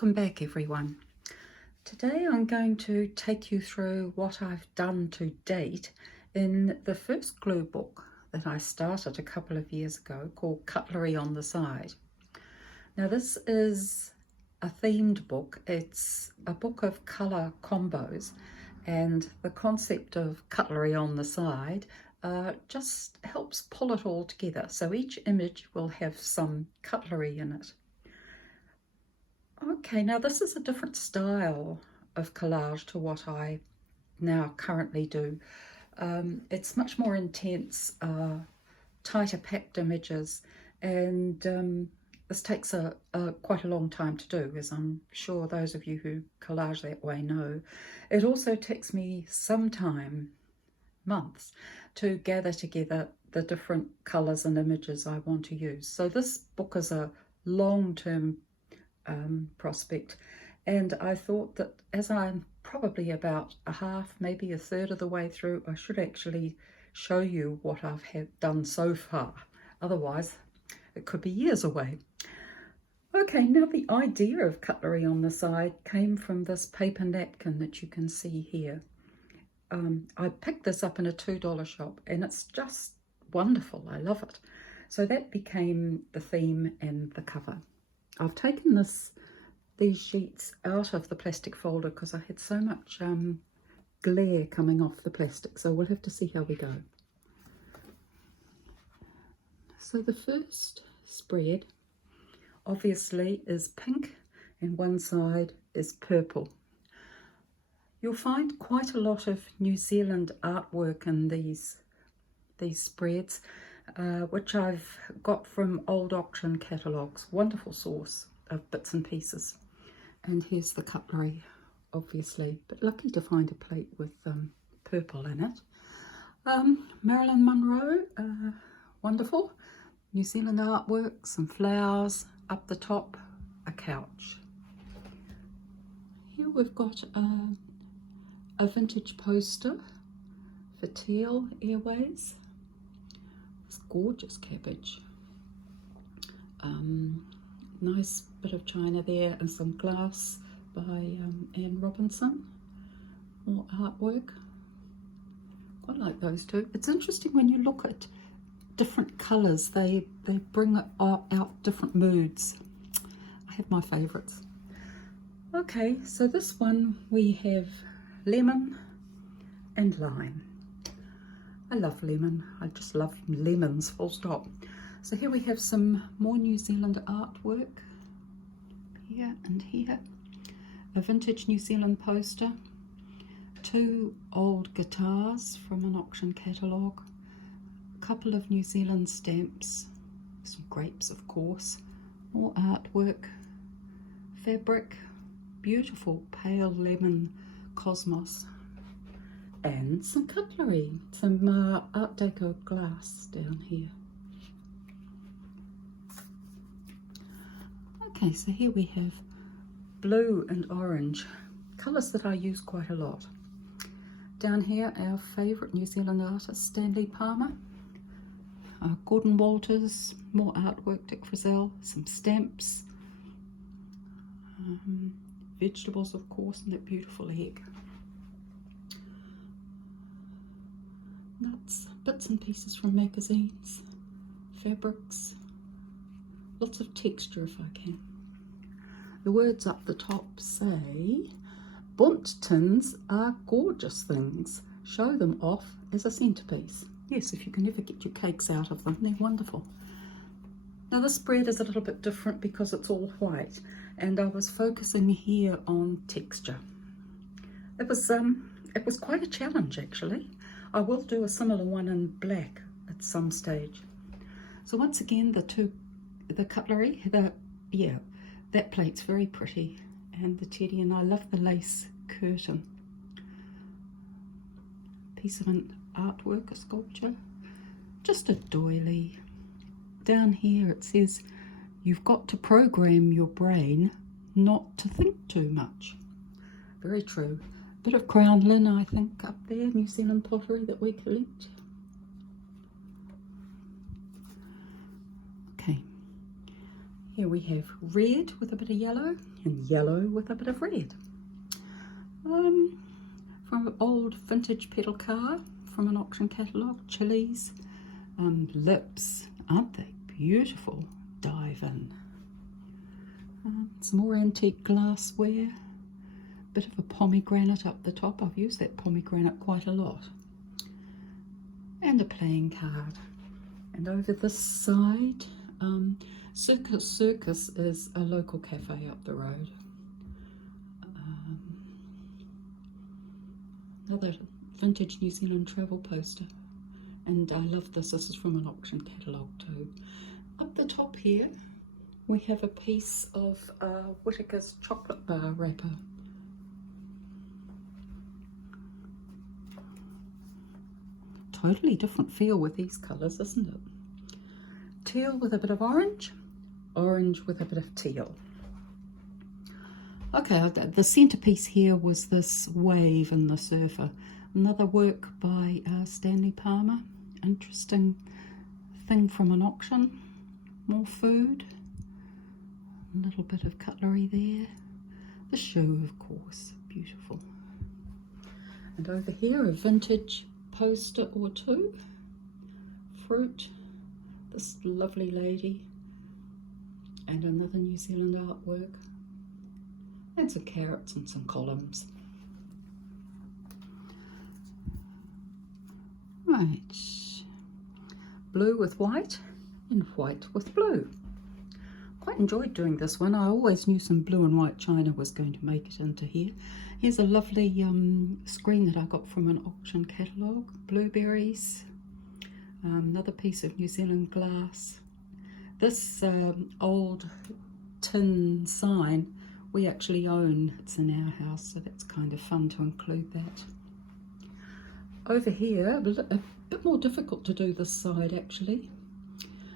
Welcome back everyone. Today I'm going to take you through what I've done to date in the first glue book that I started a couple of years ago called Cutlery on the Side. Now this is a themed book. It's a book of colour combos, and the concept of cutlery on the side just helps pull it all together. So each image will have some cutlery in it. Okay, now this is a different style of collage to what I now currently do. It's much more intense, tighter packed images, and this takes quite a long time to do, as I'm sure those of you who collage that way know. It also takes me some time, months, to gather together the different colours and images I want to use. So this book is a long-term prospect, and I thought that as I'm probably about a half, maybe a third of the way through, I should actually show you what I've done so far. Otherwise it could be years away. Okay, now the idea of cutlery on the side came from this paper napkin that you can see here. I picked this up in a $2 shop and it's just wonderful. I love it. So that became the theme and the cover. I've taken these sheets out of the plastic folder because I had so much glare coming off the plastic, so we'll have to see how we go. So the first spread obviously is pink and one side is purple. You'll find quite a lot of New Zealand artwork in these spreads, which I've got from old auction catalogues. Wonderful source of bits and pieces. And here's the cutlery, obviously, but lucky to find a plate with purple in it. Marilyn Monroe, wonderful. New Zealand artwork, some flowers, up the top, a couch. Here we've got a vintage poster for Teal Airways. This gorgeous cabbage. Nice bit of china there and some glass by Anne Robinson. More artwork. Quite like those two. It's interesting when you look at different colours, they bring out different moods. I have my favourites. Okay, so this one we have lemon and lime. I love lemon. I just love lemons, full stop. So here we have some more New Zealand artwork, here and here. A vintage New Zealand poster, two old guitars from an auction catalogue, a couple of New Zealand stamps, some grapes of course, more artwork, fabric, beautiful pale lemon cosmos, and some cutlery, some Art Deco glass down here. Okay, so here we have blue and orange, colours that I use quite a lot. Down here, our favourite New Zealand artist, Stanley Palmer. Gordon Walters, more artwork, Dick Frizzell, some stamps. Vegetables, of course, and that beautiful egg. Nuts, bits and pieces from magazines, fabrics, lots of texture if I can. The words up the top say, "Bunt tins are gorgeous things. Show them off as a centrepiece." Yes, if you can ever get your cakes out of them, they're wonderful. Now this spread is a little bit different because it's all white, and I was focusing here on texture. It was quite a challenge actually. I will do a similar one in black at some stage. So once again, the cutlery, that plate's very pretty, and the teddy, and I love the lace curtain. Piece of an artwork, a sculpture, just a doily. Down here it says, "You've got to program your brain not to think too much." Very true. Bit of crown lin, I think, up there, New Zealand pottery that we collect. Okay, Here we have red with a bit of yellow and yellow with a bit of red. From an old vintage pedal car from an auction catalogue, chilies, lips, aren't they beautiful? Dive in. Some more antique glassware, bit of a pomegranate up the top. I've used that pomegranate quite a lot. And a playing card. And over this side, Circus is a local cafe up the road. Another vintage New Zealand travel poster, and I love this. This is from an auction catalogue too. Up the top here we have a piece of Whittaker's chocolate bar wrapper. Totally different feel with these colours, isn't it? Teal with a bit of orange, orange with a bit of teal. Okay, the centerpiece here was this wave in the surfer. Another work by Stanley Palmer. Interesting thing from an auction. More food. A little bit of cutlery there. The shoe, of course, beautiful. And over here, a vintage poster or two. Fruit. This lovely lady. And another New Zealand artwork. And some carrots and some columns. Right, blue with white and white with blue. Quite enjoyed doing this one. I always knew some blue and white china was going to make it into here. Here's a lovely screen that I got from an auction catalogue. Blueberries, another piece of New Zealand glass. This old tin sign we actually own. It's in our house, so that's kind of fun to include that. Over here, a bit more difficult to do this side actually,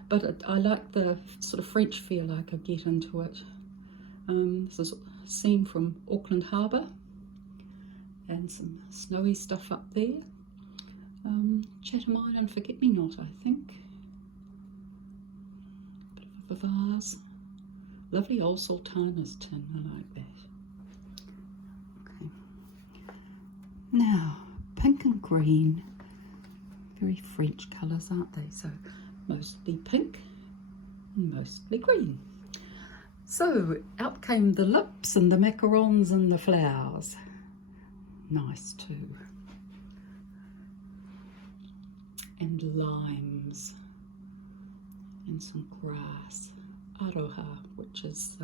but I like the sort of French feel I could get into it. This is a scene from Auckland Harbour and some snowy stuff up there. Chatham Island Forget-Me-Not, I think. Bit of a vase. Lovely old sultanas tin, I like that. Okay. Now, pink and green. Very French colours, aren't they? So, mostly pink and mostly green. So, out came the lips and the macarons and the flowers. Nice too. And limes. And some grass. Aroha, which is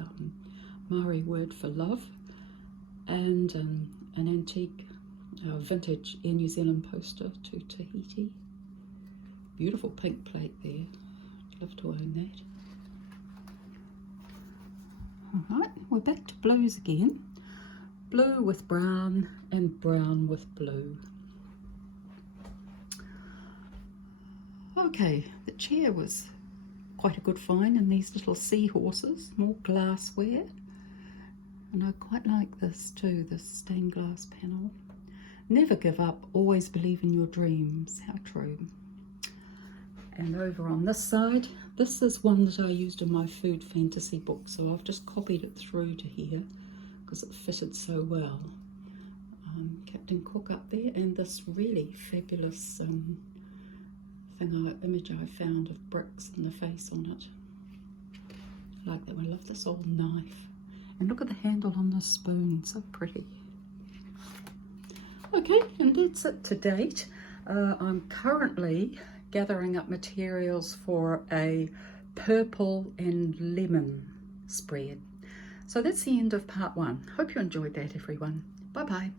Maori word for love, and an antique vintage Air New Zealand poster to Tahiti. Beautiful pink plate there. I'd love to own that. Alright, we're back to blues again. Blue with brown and brown with blue. Okay, the chair was quite a good find, and these little seahorses, more glassware, and I quite like this too, this stained glass panel. Never give up, always believe in your dreams. How true. And over on this side, this is one that I used in my food fantasy book, so I've just copied it through to here because it fitted so well. Captain Cook up there, and this really fabulous image I found of bricks and the face on it. I like that one. I love this old knife. And look at the handle on the spoon, so pretty. Okay, and that's it to date. I'm currently gathering up materials for a purple and lemon spread. So that's the end of part 1. Hope you enjoyed that, everyone. Bye bye.